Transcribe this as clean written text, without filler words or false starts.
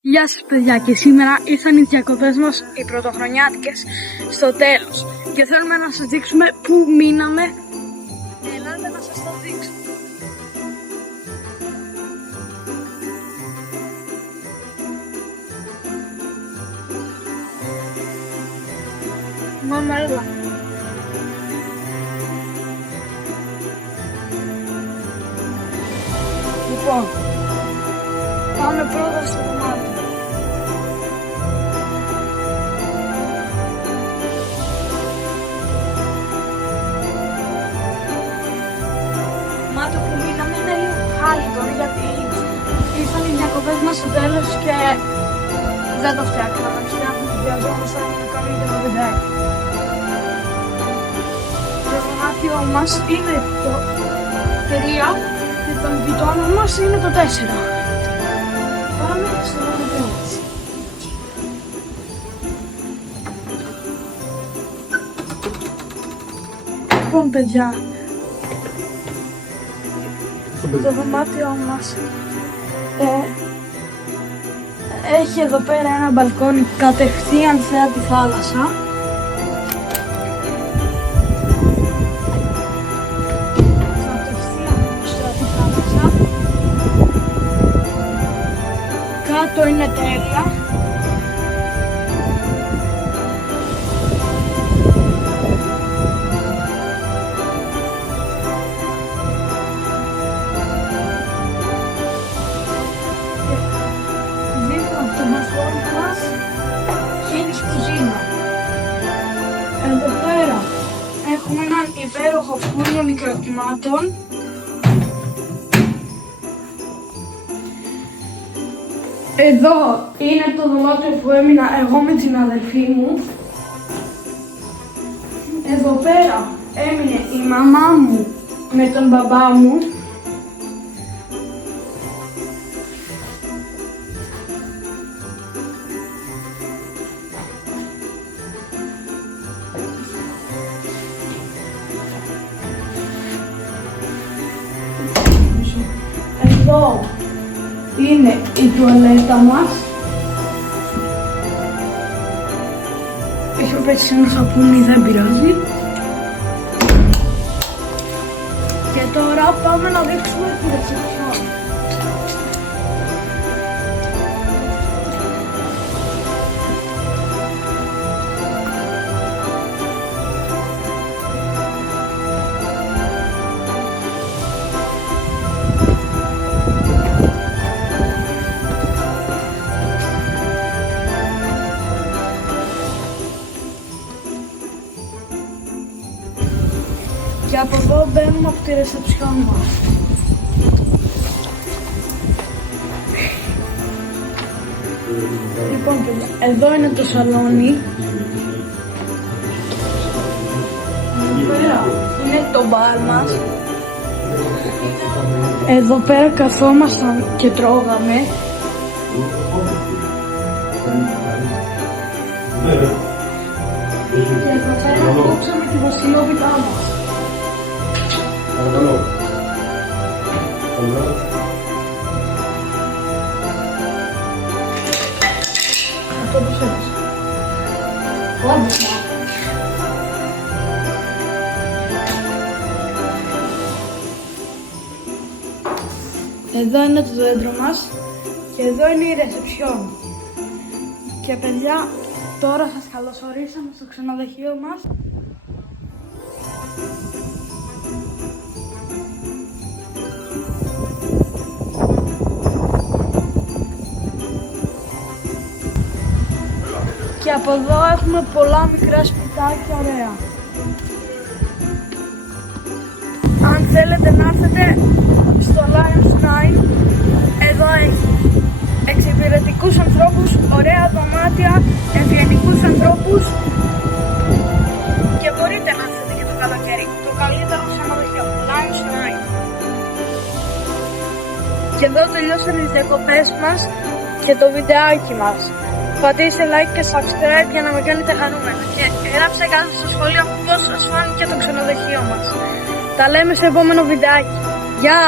Γεια σας παιδιά, και σήμερα ήρθαν οι διακοπές μας, οι πρωτοχρονιάτικες, στο τέλος και θέλουμε να σας δείξουμε πού μείναμε. Ελάτε να σας το δείξω. Μάμα, έλα. Λοιπόν, πάμε πρώτα στο δωμάτιο. Δωμάτιο που μείναμε είναι λίγο χάλιτο, γιατί ήρθαν οι διακοπές μας στο τέλος και δεν το φτιάξαμε. Χρειαζόμαστε ένα καλύτερο βιντεάκι. Το δωμάτιο μας είναι το 3 και των γειτόνων μας είναι το 4. Πάμε στο δωμάτιο μας. Λοιπόν παιδιά, το δωμάτιο μας έχει εδώ πέρα ένα μπαλκόνι κατευθείαν θέα τη θάλασσα. Κατευθείαν μπροστά τη θάλασσα. Κάτω είναι τέλεια. Εδώ πέρα έχουμε έναν υπέροχο φούρνο μικροκυμάτων. Εδώ είναι το δωμάτιο που έμεινα εγώ με την αδελφή μου. Εδώ πέρα έμεινε η μαμά μου με τον μπαμπά μου. Εδώ είναι η τουαλέτα μας. Έχει πέσει ένα σαπούνι, δεν πειράζει. Και τώρα πάμε να δείξουμε τη ρεσεψιόν. Και από εδώ μπαίνουμε από τη ρεσεψιόν μας. Λοιπόν, εδώ είναι το σαλόνι. Εδώ πέρα είναι το μπαρ μας. Εδώ πέρα καθόμασταν και τρώγαμε. Και εδώ πέρα κόψαμε τη βασιλόπιτά μας. Παρακαλώ. Αυτό το θέλεις. Όντως. Εδώ είναι το δέντρο μας και εδώ είναι η ρεσεψιόν. Και παιδιά, τώρα σας καλωσορίσαμε στο ξενοδοχείο μας. Και από εδώ έχουμε πολλά μικρά σπιτάκια ωραία. Αν θέλετε να έρθετε στο Lions 9, εδώ έχει εξυπηρετικούς ανθρώπους, ωραία δωμάτια, ευγενικούς ανθρώπους και μπορείτε να έρθετε και το καλοκαίρι. Το καλύτερο ξενοδοχείο, Lions 9. Και εδώ τελειώσαν οι διακοπές μας και το βιντεάκι μας. Πατήστε like και subscribe για να με κάνετε χαρούμενο και γράψτε κάτω στο σχόλιο πώς σας φάνηκε το ξενοδοχείο μας. Τα λέμε στο επόμενο βιντεάκι. Γεια!